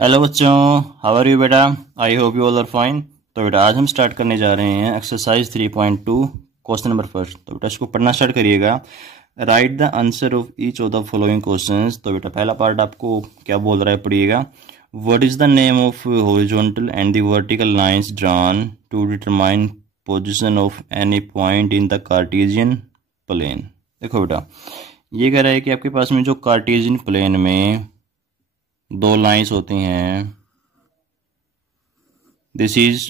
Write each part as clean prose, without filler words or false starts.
Hello बच्चों, how are you बेटा। I hope you all are fine. तो बेटा आज हम स्टार्ट करने जा रहे हैं एक्सरसाइज 3.2 क्वेश्चन नंबर फर्स्ट। तो बेटा इसको पढ़ना स्टार्ट करिएगा। Right the answer of each of the following questions. तो बेटा पहला पार्ट आपको क्या बोल रहा है, पढ़िएगा। What is the name of horizontal and the vertical lines drawn to determine position of any point in the Cartesian plane. देखो बेटा ये कह रहा है कि आपके पास में जो कार्टेशियन प्लेन में दो लाइंस होती हैं, this is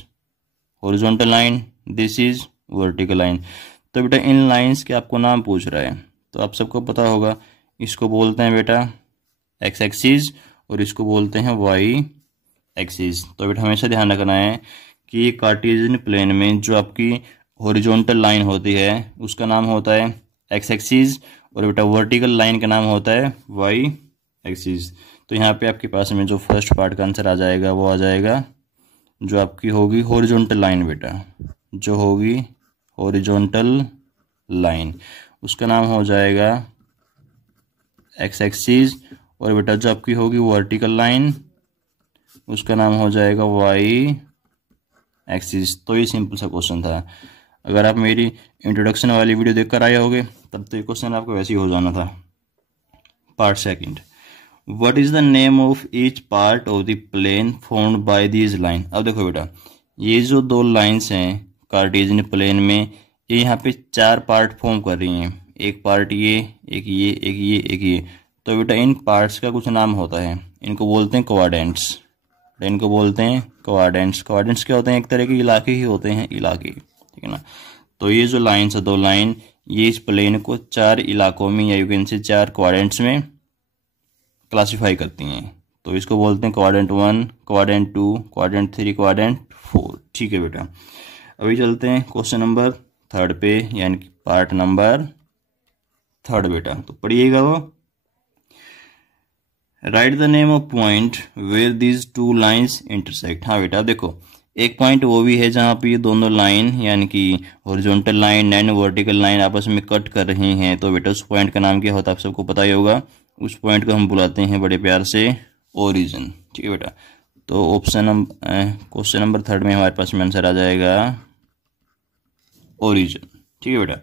horizontal line, this is vertical line. तो बेटा इन लाइंस के आपको नाम पूछ रहा है, तो आप सबको पता होगा इसको बोलते हैं बेटा एक्स एक्सिस और इसको बोलते हैं वाई एक्सिस। तो बेटा हमेशा ध्यान रखना है कि कार्टेशियन प्लेन में जो आपकी हॉरिजॉन्टल लाइन होती है उसका नाम होता है एक्स एक्सिस और बेटा वर्टिकल लाइन का नाम होता है वाई एक्सिस। तो यहाँ पे आपके पास में जो फर्स्ट पार्ट का आंसर आ जाएगा वो आ जाएगा जो आपकी होगी हॉरिजॉन्टल लाइन। बेटा जो होगी हॉरिजॉन्टल लाइन उसका नाम हो जाएगा एक्स एक्सिस और बेटा जो आपकी होगी वर्टिकल लाइन उसका नाम हो जाएगा वाई एक्सिस। तो ये सिंपल सा क्वेश्चन था। अगर आप मेरी इंट्रोडक्शन वाली वीडियो देखकर आए होगे तब तो ये क्वेश्चन आपको वैसे ही हो जाना था। Part second, What is the name of each part of the plane formed by these line। अब देखो बेटा ये जो दो लाइंस हैं कार्टेशियन प्लेन में, ये यहाँ पे चार पार्ट फॉर्म कर रही हैं। एक पार्ट ये, एक ये, एक ये, एक ये। तो बेटा इन पार्ट्स का कुछ नाम होता है, इनको बोलते हैं क्वाड्रेंट्स। इनको बोलते हैं क्वाड्रेंट्स। क्वाड्रेंट्स क्या होते हैं? एक तरह के इलाके ही होते हैं, इलाके, ठीक है ना। तो ये जो लाइन्स है, दो लाइन, ये इस प्लेन को चार इलाकों में या यू कैन से चार क्वाड्रेंट्स में क्लासिफाई करती हैं। तो इसको बोलते हैं क्वाड्रेंट 1, क्वाड्रेंट 2, क्वाड्रेंट 3, क्वाड्रेंट 4। ठीक है बेटा, अभी चलते हैं क्वेश्चन नंबर थर्ड पे, यानी कि पार्ट नंबर थर्ड। बेटा तो पढ़िएगा वो, write the name of point where these two lines intersect. हाँ बेटा देखो एक पॉइंट वो भी है जहाँ पे ये दोनों लाइन यानी कि horizontal line and vertical line आपस में कट कर रही हैं। तो बेटा उस पॉइंट का नाम क्या होता है आप सबको पता ही होगा। उस पॉइंट को हम बुलाते हैं बड़े प्यार से ओरिजिन। ठीक है बेटा, तो क्वेश्चन नंबर थर्ड में हमारे पास में आंसर आ जाएगा ओरिजिन। ठीक है बेटा,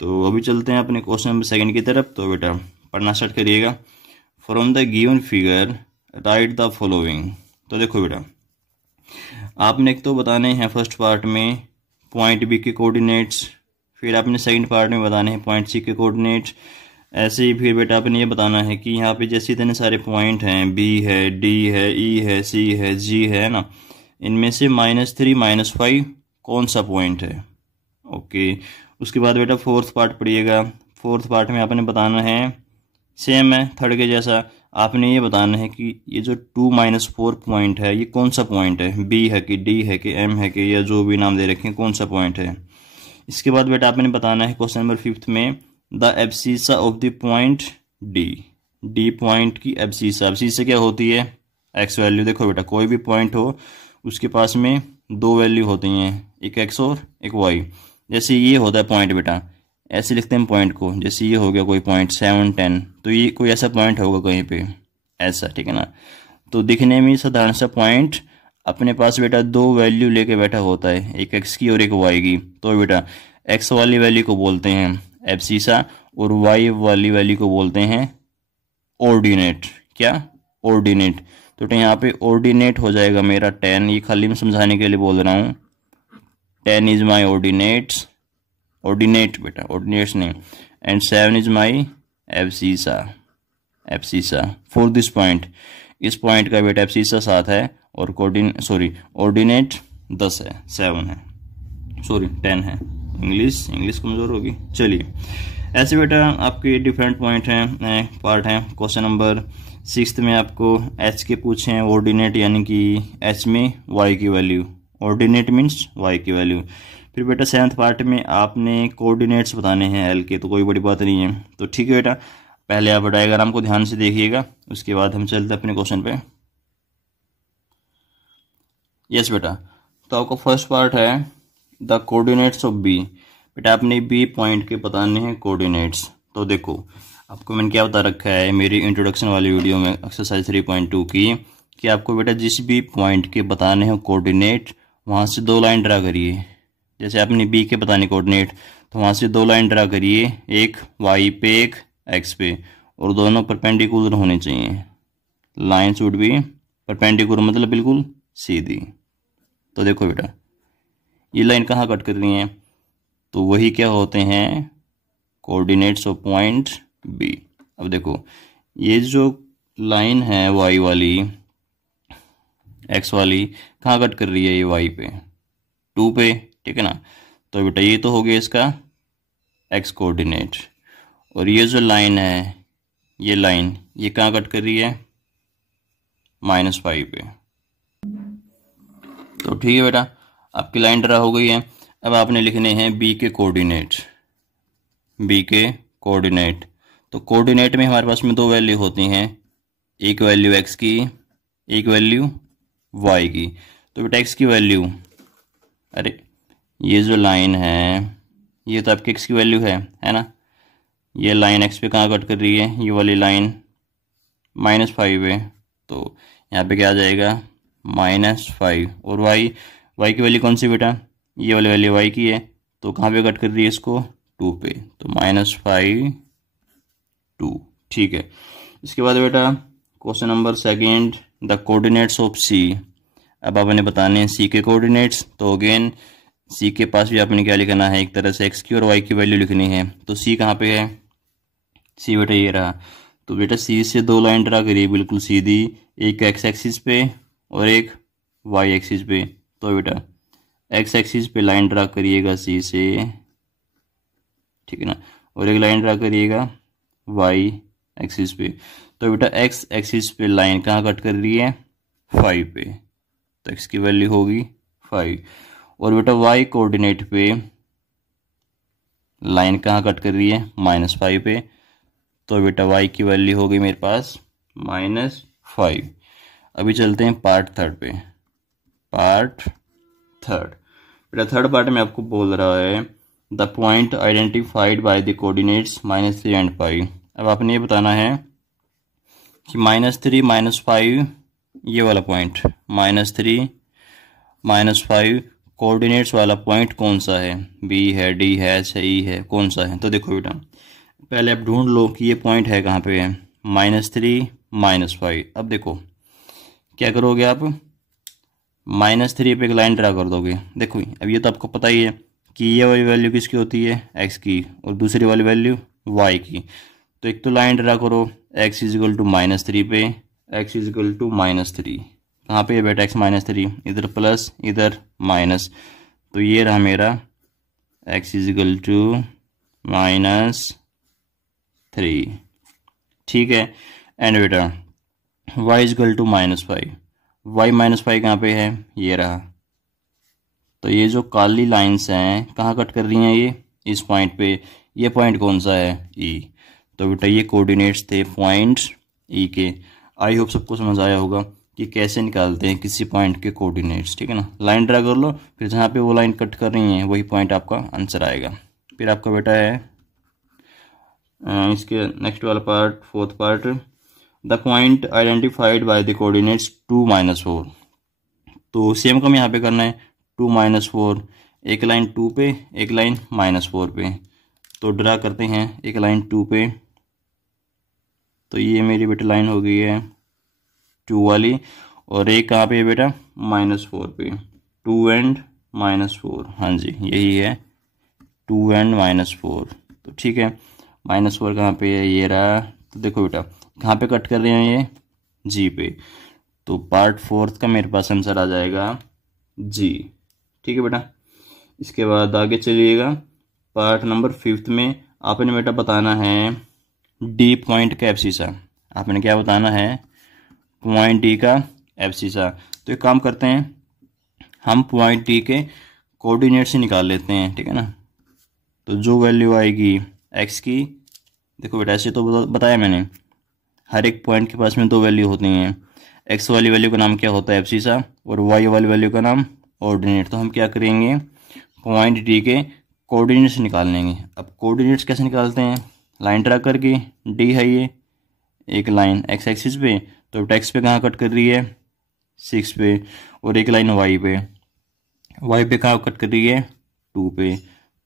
तो अभी चलते हैं अपने क्वेश्चन नंबर सेकंड की तरफ। तो बेटा पढ़ना स्टार्ट करिएगा। From the given figure right the following. तो देखो बेटा आपने एक तो बताने हैं फर्स्ट पार्ट में पॉइंट बी के कोऑर्डिनेट्स, फिर आपने सेकंड पार्ट में बताने हैं पॉइंट सी के कोऑर्डिनेट्स। ऐसे ही फिर बेटा आपने ये बताना है कि यहाँ पे जैसे इतने सारे पॉइंट हैं, बी है, डी है, ई है, सी है, जी है ना, इनमें से -3 -5 कौन सा पॉइंट है। ओके, उसके बाद बेटा फोर्थ पार्ट पढ़िएगा। फोर्थ पार्ट में आपने बताना है, सेम है थर्ड के जैसा, आपने ये बताना है कि ये जो 2 -4 पॉइंट है ये कौन सा पॉइंट है, बी है कि डी है कि एम है कि या जो भी नाम दे रखे हैं कौन सा पॉइंट है। इसके बाद बेटा आपने बताना है क्वेश्चन नंबर फिफ्थ में the abscissa of the point D. D point की एब्सिसा, एब्सिसा क्या होती है? X value. देखो बेटा कोई भी पॉइंट हो उसके पास में दो वैल्यू होती हैं, एक एक्स और एक वाई। जैसे ये होता है पॉइंट बेटा, ऐसे लिखते हैं पॉइंट को, जैसे ये हो गया कोई पॉइंट 7 10, तो ये कोई ऐसा पॉइंट होगा कहीं पे ऐसा, ठीक है ना। तो दिखने में साधारण सा पॉइंट अपने पास बेटा दो वैल्यू लेके बैठा होता है, एक एक्स की और एक वाई की। तो बेटा एक्स वाली वैल्यू को बोलते हैं एब्सिसा और वाई वाली वैल्यू को बोलते हैं ऑर्डिनेट। क्या? ऑर्डिनेट। तो यहाँ पे ऑर्डिनेट हो जाएगा मेरा 10, ये खाली मैं समझाने के लिए बोल रहा हूँ। 10 इज माई ऑर्डिनेट्स, ऑर्डिनेट बेटा, ऑर्डिनेट्स नहीं, and 7 is my abscissa, abscissa for this point. इस पॉइंट का बेटा एब्सिसा 7 है और ऑर्डिनेट 10 है, 7 है, 10 है। इंग्लिश कमज़ोर होगी। चलिए ऐसे बेटा आपके डिफरेंट पॉइंट हैं, पार्ट हैं। क्वेश्चन नंबर 6 में आपको एच के पूछे हैं ऑर्डिनेट, यानी कि एच में वाई की वैल्यू, ऑर्डिनेट मीन्स वाई की वैल्यू। फिर बेटा 7th पार्ट में आपने कोऑर्डिनेट्स बताने हैं एल के, तो कोई बड़ी बात नहीं है। तो ठीक है बेटा, पहले आप डायग्राम को ध्यान से देखिएगा, उसके बाद हम चलते हैं अपने क्वेश्चन पे। यस बेटा, तो आपका फर्स्ट पार्ट है द कोऑर्डिनेट्स ऑफ बी। बेटा आपने बी पॉइंट के बताने हैं कोऑर्डिनेट्स। तो देखो आपको मैंने क्या बता रखा है मेरी इंट्रोडक्शन वाली वीडियो में एक्सरसाइज 3.2 की, कि आपको बेटा जिस भी पॉइंट के बताने हो कोऑर्डिनेट, वहाँ से 2 लाइन ड्रा करिए। जैसे आपने बी के बताने कोऑर्डिनेट, तो वहाँ से 2 लाइन ड्रा करिए, एक वाई पे एक एक्स पे, और दोनों परपेंडिकुलर होने चाहिए। लाइन शुड बी परपेंडिकुलर, मतलब बिल्कुल सीधी। तो देखो बेटा ये लाइन कहाँ कट कर रही है, तो वही क्या होते हैं कोऑर्डिनेट्स ऑफ पॉइंट बी। अब देखो ये जो लाइन है वाई वाली, एक्स वाली, कहाँ कट कर रही है, ये वाई पे 2 पे, ठीक है ना। तो बेटा ये तो हो गया इसका एक्स कोऑर्डिनेट, और ये जो लाइन है, ये लाइन ये कहाँ कट कर रही है, -5 पे। तो ठीक है बेटा, आपकी लाइन ड्रा हो गई है। अब आपने लिखने हैं बी के कोऑर्डिनेट। बी के कोऑर्डिनेट, तो कोऑर्डिनेट में हमारे पास में 2 वैल्यू होती हैं, एक वैल्यू एक्स की, एक वैल्यू वाई की। तो बेटा एक्स की वैल्यू, अरे ये जो लाइन है ये तो आपकी एक्स की वैल्यू है ना। ये लाइन एक्स पे कहाँ कट कर रही है, ये वाली लाइन -5 है, तो यहाँ पे क्या आ जाएगा -5। और वाई की वैल्यू कौन सी बेटा, ये वाली वैल्यू वाई की है, तो कहाँ पे कट कर रही है इसको, 2 पे, तो -5 2। ठीक है, इसके बाद बेटा question number 2, the coordinates of C. अब आपने बताने हैं सी के कोऑर्डिनेट्स, तो अगेन सी के पास भी आपने क्या लिखना है, एक तरह से एक्स की और वाई की वैल्यू लिखनी है। तो सी कहाँ पे है, सी बेटा ये रहा। तो बेटा सी से 2 लाइन ड्रा करिए बिल्कुल सीधी, एक एक्स एक्सिस पे और एक वाई एक्सिस पे। तो बेटा एक्स एक्सिस पे लाइन ड्रा करिएगा सी से, ठीक है ना, और एक लाइन ड्रा करिएगा वाई एक्सिस पे। तो बेटा एक्स एक्सिस पे लाइन कहाँ कट कर रही है, 5 पे, तो एक्स की वैल्यू होगी 5। और बेटा वाई कोऑर्डिनेट पे लाइन कहाँ कट कर रही है, -5 पे, तो बेटा वाई की वैल्यू होगी मेरे पास -5। अभी चलते हैं पार्ट 3 पे। पार्ट 3 बेटा थर्ड पार्ट में आपको बोल रहा है the point identified by the coordinates -3 and 5। अब आपने ये बताना है कि -3 -5 ये वाला पॉइंट, -3 -5 कोऑर्डिनेट्स वाला पॉइंट कौन सा है, बी है, डी है, एच है, ई है, कौन सा है। तो देखो बेटा पहले आप ढूंढ लो कि ये पॉइंट है कहाँ पे है, -3 -5। अब देखो क्या करोगे आप, -3 पे एक लाइन ड्रा कर दोगे। देखो अब ये तो आपको पता ही है कि ये वाली वैल्यू किसकी होती है, एक्स की, और दूसरी वाली वैल्यू वाई की। तो एक तो लाइन ड्रा करो x = -3 पे, x = -3, कहाँ पे है बेटा x -3, इधर प्लस इधर माइनस, तो ये रहा मेरा x = -3, ठीक है। एंड बेटा y = -5, y -5 कहाँ पे है, ये रहा। तो ये जो काली लाइंस हैं कहाँ कट कर रही हैं, ये इस पॉइंट पे। ये पॉइंट कौन सा है, E। तो बेटा ये कोऑर्डिनेट्स थे पॉइंट E के। आई होप सबको समझ आया होगा कि कैसे निकालते हैं किसी पॉइंट के कोऑर्डिनेट्स, ठीक है ना। लाइन ड्रा कर लो, फिर जहाँ पे वो लाइन कट कर रही हैं वही पॉइंट आपका आंसर आएगा। फिर आपका बेटा है इसके नेक्स्ट वाला part, 4th part, the point identified by the coordinates 2 -4। तो सेम काम यहाँ पे करना है, 2 -4, एक लाइन 2 पे एक लाइन -4 पे। तो ड्रा करते हैं एक लाइन 2 पे, तो ये मेरी बेटा लाइन हो गई है 2 वाली, और एक कहाँ पे है बेटा -4 पे, 2 एंड -4, हाँ जी यही है 2 एंड -4। तो ठीक है, -4 कहाँ पे है, ये रहा। तो देखो बेटा कहाँ पे कट कर रहे हैं, ये जी पे। तो पार्ट 4th का मेरे पास आंसर आ जाएगा जी, ठीक है बेटा। इसके बाद आगे चलिएगा पार्ट नंबर 5 में आपने बेटा बताना है डी पॉइंट का एब्सिसा। आपने क्या बताना है, पॉइंट डी का एब्सिसा। तो एक काम करते हैं, हम पॉइंट डी के कोऑर्डिनेट से निकाल लेते हैं, ठीक है ना। तो जो वैल्यू आएगी एक्स की, देखो बेटा ऐसे तो बताया मैंने, हर एक पॉइंट के पास में 2 वैल्यू होती हैं। एक्स वाली वैल्यू का नाम क्या होता है, एब्सिसा, और वाई वाली वैल्यू का नाम ऑर्डिनेट। तो हम क्या करेंगे, पॉइंट डी के कोऑर्डिनेट्स निकाल लेंगे। अब कोऑर्डिनेट्स कैसे निकालते हैं, लाइन ड्रा करके, डी है ये एक लाइन एक्स एक्सिस पे, तो एक्स पे कहाँ कट कर रही है, 6 पे, और एक लाइन y पे। y पे कहाँ कट कर रही है? 2 पे,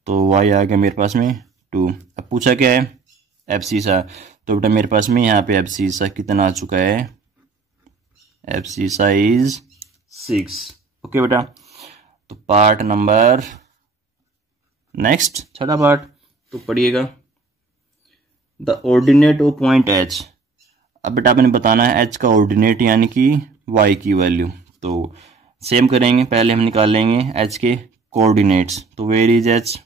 तो y आ गया मेरे पास में 2। अब पूछा क्या है? एब्सिसा। तो बेटा मेरे पास में यहाँ पे एब्सिसा कितना आ चुका है? Abscissa is 6। ओके बेटा, तो पार्ट नंबर नेक्स्ट छठा पार्ट तो पढ़िएगा, the ordinate of point H. अब बेटा आपने बताना है एच का ऑर्डिनेट यानी कि y की वैल्यू। तो सेम करेंगे, पहले हम निकाल लेंगे एच के कोऑर्डिनेट्स। तो वेयर इज एच?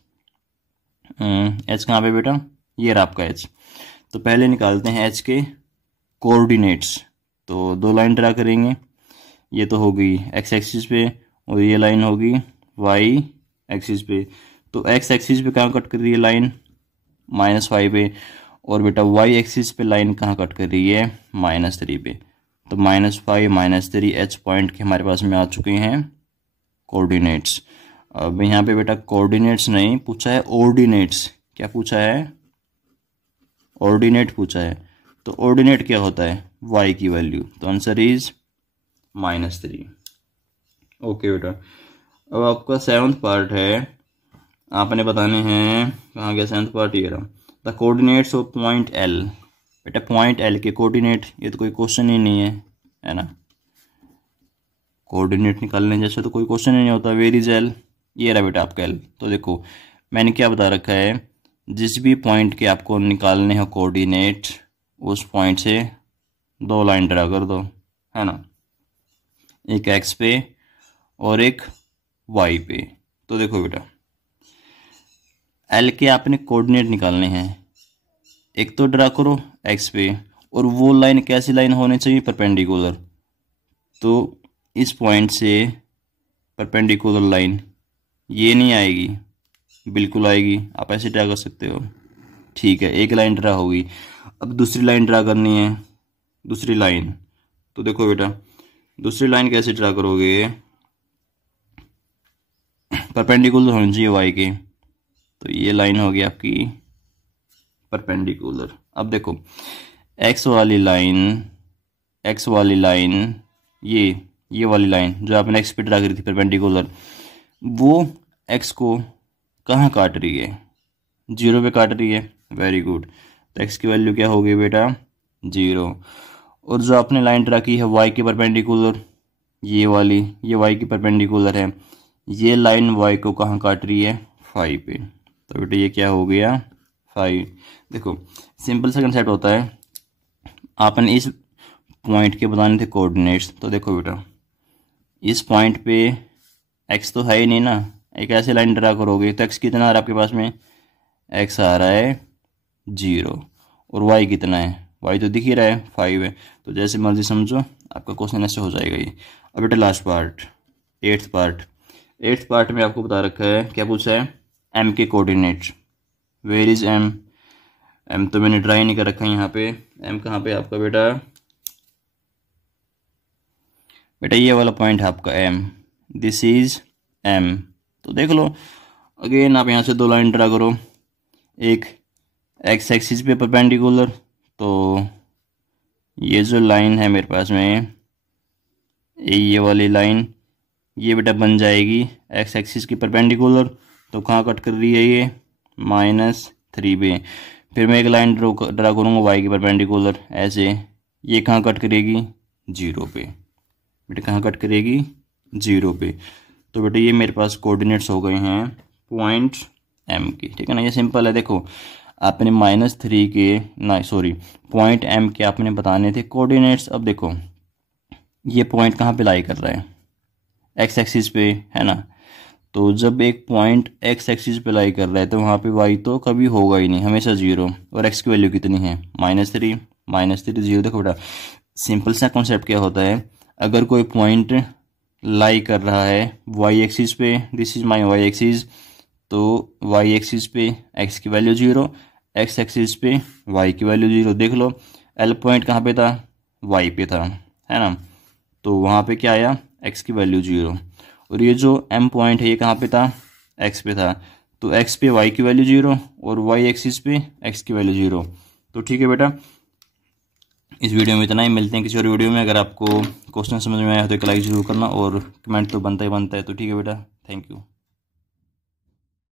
एच कहाँ पे बेटा? ये रहा आपका एच। तो पहले निकालते हैं एच के कोऑर्डिनेट्स। तो दो लाइन ड्रा करेंगे, ये तो होगी एक्स एक्सिस पे और ये लाइन होगी वाई एक्सिस पे। तो एक्स एक्सिस पे कहाँ कट कर रही है लाइन? -5 पे। और बेटा वाई एक्सिस पे लाइन कहाँ कट कर रही है? -3 पे। तो -5 -3 एच पॉइंट के हमारे पास में आ चुके हैं कोऑर्डिनेट्स। अब यहाँ पे बेटा कोऑर्डिनेट्स नहीं पूछा है, ऑर्डिनेट्स। क्या पूछा है? ऑर्डिनेट पूछा है। तो ऑर्डिनेट क्या होता है? y की वैल्यू। तो आंसर इज -3। ओके बेटा, अब आपका 7th पार्ट है, आपने बताने हैं, कहाँ गया 7th पार्ट? ये रहा, the coordinates of point L। बेटा पॉइंट L के कोऑर्डिनेट, ये तो कोई क्वेश्चन ही नहीं है ना। कोऑर्डिनेट निकालने जैसे तो कोई क्वेश्चन ही नहीं होता। Where is L? ये रहा बेटा आपका L। तो देखो मैंने क्या बता रखा है, जिस भी पॉइंट के आपको निकालने हो कोऑर्डिनेट, उस पॉइंट से दो लाइन ड्रा कर दो, है ना, एक एक्स पे और एक वाई पे। तो देखो बेटा एल के आपने कोऑर्डिनेट निकालने हैं, एक तो ड्रा करो एक्स पे, और वो लाइन कैसी लाइन होनी चाहिए? परपेंडिकुलर। तो इस पॉइंट से परपेंडिकुलर लाइन ये नहीं आएगी, बिल्कुल आएगी। आप ऐसे ड्रा कर सकते हो, ठीक है। एक लाइन ड्रा होगी, अब दूसरी लाइन ड्रा करनी है, दूसरी लाइन। तो देखो बेटा दूसरी लाइन कैसे ड्रा करोगे? परपेंडिकुलर होनी चाहिए वाई के। तो ये लाइन होगी आपकी परपेंडिकुलर। अब देखो एक्स वाली लाइन, ये वाली लाइन जो आपने एक्स पे ड्रा करी थी परपेंडिकुलर, वो एक्स को कहाँ काट रही है? 0 पे काट रही है। Very good. तो एक्स की वैल्यू क्या होगी बेटा? 0। और जो आपने लाइन ड्रा की है वाई के परपेंडिकुलर, ये वाली, ये वाई की परपेंडिकुलर है, ये लाइन वाई को कहाँ काट रही है? 5 पे। तो बेटा ये क्या हो गया? 5। देखो सिंपल सा कंसेप्ट होता है, आपने इस पॉइंट के बताने थे कोऑर्डिनेट्स। तो देखो बेटा इस पॉइंट पे एक्स तो है ही नहीं ना, एक ऐसे लाइन ड्रा करोगे तो एक्स कितना आ रहा है आपके पास में? एक्स आ रहा है 0। और वाई कितना है? वाई तो दिख ही रहा है 5 है। तो जैसे मर्जी समझो, आपका क्वेश्चन ऐसे हो जाएगा ये। अब बेटा लास्ट पार्ट 8th पार्ट में आपको बता रखा है, क्या पूछा है? एम के coordinate. Where is M? M तो मैंने ड्रा ही नहीं कर रखा है यहाँ पे। एम कहाँ पे आपका बेटा? बेटा ये वाला पॉइंट है आपका एम, दिस इज एम। तो देख लो अगेन, आप यहाँ से दो लाइन ड्रा करो, एक एक्स एक्सिस पे परपेंडिकुलर। तो ये जो लाइन है मेरे पास में, ये वाली लाइन, ये बेटा बन जाएगी एक्स एक्सिस की परपेंडिकुलर। तो कहाँ कट कर रही है ये? -3 पे। फिर मैं एक लाइन ड्रा करूँगा वाई की परपेंडिकुलर ऐसे, ये कहाँ कट करेगी? 0 पे। बेटा कहाँ कट करेगी? 0 पे। तो बेटा ये मेरे पास कोऑर्डिनेट्स हो गए हैं पॉइंट एम की, ठीक है ना। ये सिंपल है। देखो आपने -3 के पॉइंट एम के आपने बताने थे कोऑर्डिनेट्स। अब देखो ये पॉइंट कहाँ पे लाई कर रहा है? एक्स एक्सिस पे, है ना। तो जब एक पॉइंट एक्स एक्सिस पे लाई कर रहा है तो वहाँ पे वाई तो कभी होगा ही नहीं, हमेशा 0। और एक्स की वैल्यू कितनी है? -3 -3 0। देखो बेटा सिंपल सा कॉन्सेप्ट क्या होता है, अगर कोई पॉइंट लाई कर रहा है वाई एक्सिस पे, this is my y axis, तो वाई एक्सिस पे एक्स की वैल्यू 0, एक्स एक्सिस पे वाई की वैल्यू 0। देख लो एल पॉइंट कहाँ पे था? वाई पे था, है ना। तो वहाँ पे क्या आया? एक्स की वैल्यू 0। और ये जो एम पॉइंट है ये कहाँ पे था? एक्स पे था। तो एक्स पे वाई की वैल्यू 0 और वाई एक्सिस पे एक्स की वैल्यू 0। तो ठीक है बेटा, इस वीडियो में इतना ही, मिलते हैं किसी और वीडियो में। अगर आपको क्वेश्चन समझ में आया तो एक लाइक जरूर करना, और कमेंट तो बनता ही बनता है। तो ठीक है बेटा, थैंक यू।